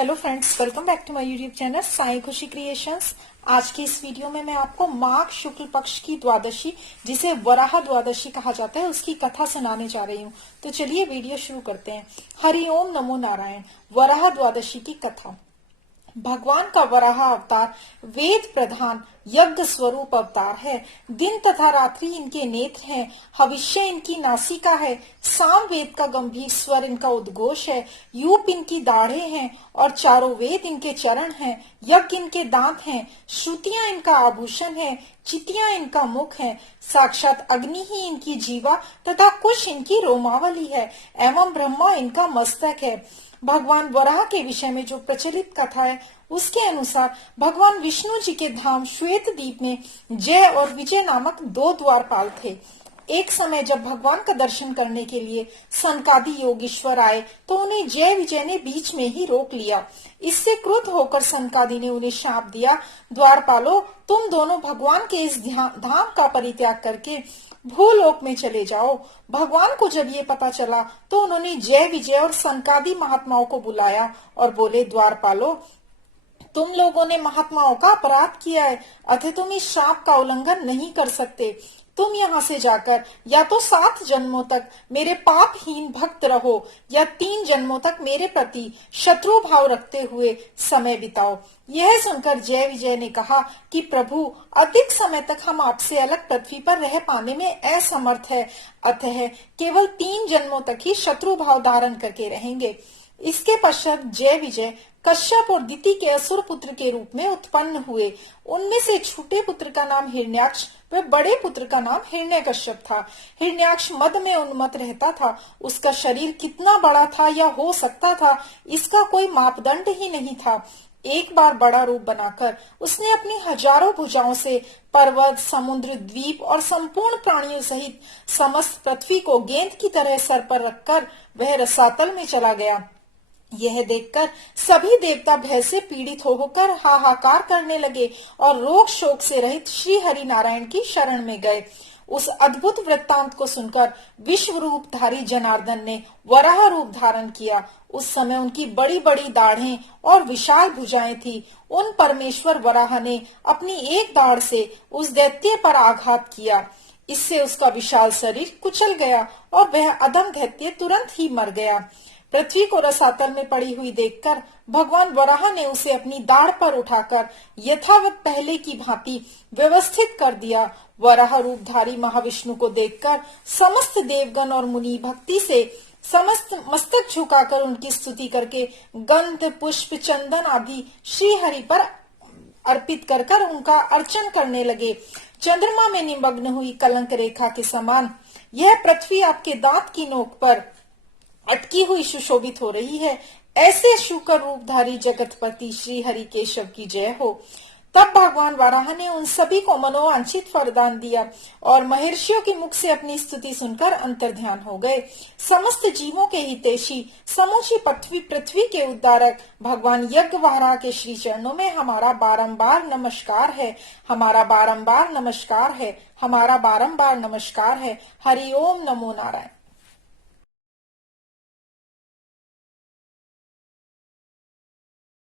Hello friends, welcome back to my YouTube channel Sai Khushi creations. आज की इस वीडियो में मैं आपको माघ शुक्ल पक्ष की द्वादशी, जिसे वराह द्वादशी कहा जाता है, उसकी कथा सुनाने जा रही हूँ। तो चलिए वीडियो शुरू करते हैं। हरि ओम नमो नारायण। वराह द्वादशी की कथा। भगवान का वराह अवतार वेद प्रधान यज्ञ स्वरूप अवतार है। दिन तथा रात्रि इनके नेत्र हैं, हविष्य इनकी नासिका है, साम वेद का गंभीर स्वर इनका उद्घोष है, यूप इनकी दाढ़े हैं और चारों वेद इनके चरण हैं, यज्ञ इनके दांत हैं, श्रुतियां इनका आभूषण है, चितियां इनका मुख है, साक्षात अग्नि ही इनकी जीवा तथा कुश इनकी रोमावली है, एवं ब्रह्मा इनका मस्तक है। भगवान वराह के विषय में जो प्रचलित कथा है उसके अनुसार भगवान विष्णु जी के धाम श्वेत द्वीप में जय और विजय नामक दो द्वारपाल थे। एक समय जब भगवान का दर्शन करने के लिए सनकादि योगीश्वर आए तो उन्हें जय विजय ने बीच में ही रोक लिया। इससे क्रुद्ध होकर सनकादि ने उन्हें शाप दिया, द्वारपालो, तुम दोनों भगवान के इस धाम का परित्याग करके भूलोक में चले जाओ। भगवान को जब ये पता चला तो उन्होंने जय विजय और सनकादि महात्माओं को बुलाया और बोले, द्वारपालो, तुम लोगों ने महात्माओं का अपराध किया है, अतः तुम इस शाप का उल्लंघन नहीं कर सकते। तुम यहाँ से जाकर या तो 7 जन्मों तक मेरे पापहीन भक्त रहो या 3 जन्मों तक मेरे प्रति शत्रु भाव रखते हुए समय बिताओ। यह सुनकर जय विजय ने कहा कि प्रभु, अधिक समय तक हम आपसे अलग पृथ्वी पर रह पाने में असमर्थ है, अतः केवल 3 जन्मों तक ही शत्रु भाव धारण करके रहेंगे। इसके पश्चात जय विजय कश्यप और दिति के असुर पुत्र के रूप में उत्पन्न हुए। उनमें से छोटे पुत्र का नाम हिरण्याक्ष व बड़े पुत्र का नाम हिरण्यकश्यप था। हिरण्याक्ष मद में उन्मत्त रहता था। उसका शरीर कितना बड़ा था या हो सकता था, इसका कोई मापदंड ही नहीं था। एक बार बड़ा रूप बनाकर उसने अपनी हजारों भुजाओं से पर्वत, समुद्र, द्वीप और संपूर्ण प्राणियों सहित समस्त पृथ्वी को गेंद की तरह सर पर रखकर वह रसातल में चला गया। यह देखकर सभी देवता भय से पीड़ित होकर हाहाकार करने लगे और रोग शोक से रहित श्री हरि नारायण की शरण में गए। उस अद्भुत वृत्तांत को सुनकर विश्व रूपधारी जनार्दन ने वराह रूप धारण किया। उस समय उनकी बड़ी बड़ी दाढ़ें और विशाल भुजाएं थी। उन परमेश्वर वराह ने अपनी एक दाढ़ से उस दैत्य पर आघात किया। इससे उसका विशाल शरीर कुचल गया और वह अधम दैत्य तुरंत ही मर गया। पृथ्वी को रसातल में पड़ी हुई देखकर भगवान वराह ने उसे अपनी दाढ़ पर उठाकर यथावत पहले की भांति व्यवस्थित कर दिया। वराह रूपधारी महाविष्णु को देखकर समस्त देवगण और मुनि भक्ति से समस्त मस्तक झुकाकर उनकी स्तुति करके गंध, पुष्प, चंदन आदि श्री हरि पर अर्पित कर उनका अर्चन करने लगे। चंद्रमा में निमग्न हुई कलंक रेखा के समान यह पृथ्वी आपके दांत की नोक पर अटकी हुई सुशोभित हो रही है। ऐसे शुकर रूपधारी जगतपति श्री हरि केशव की जय हो। तब भगवान वराह ने उन सभी को मनोवांछित वरदान दिया और महर्षियों के मुख से अपनी स्तुति सुनकर अंतर्ध्यान हो गए। समस्त जीवों के हितैषी, समूची पृथ्वी के उद्धारक भगवान यज्ञवराह के श्री चरणों में हमारा बारंबार नमस्कार है, हमारा बारंबार नमस्कार है, हमारा बारंबार नमस्कार है। हरि ओम नमो नारायण।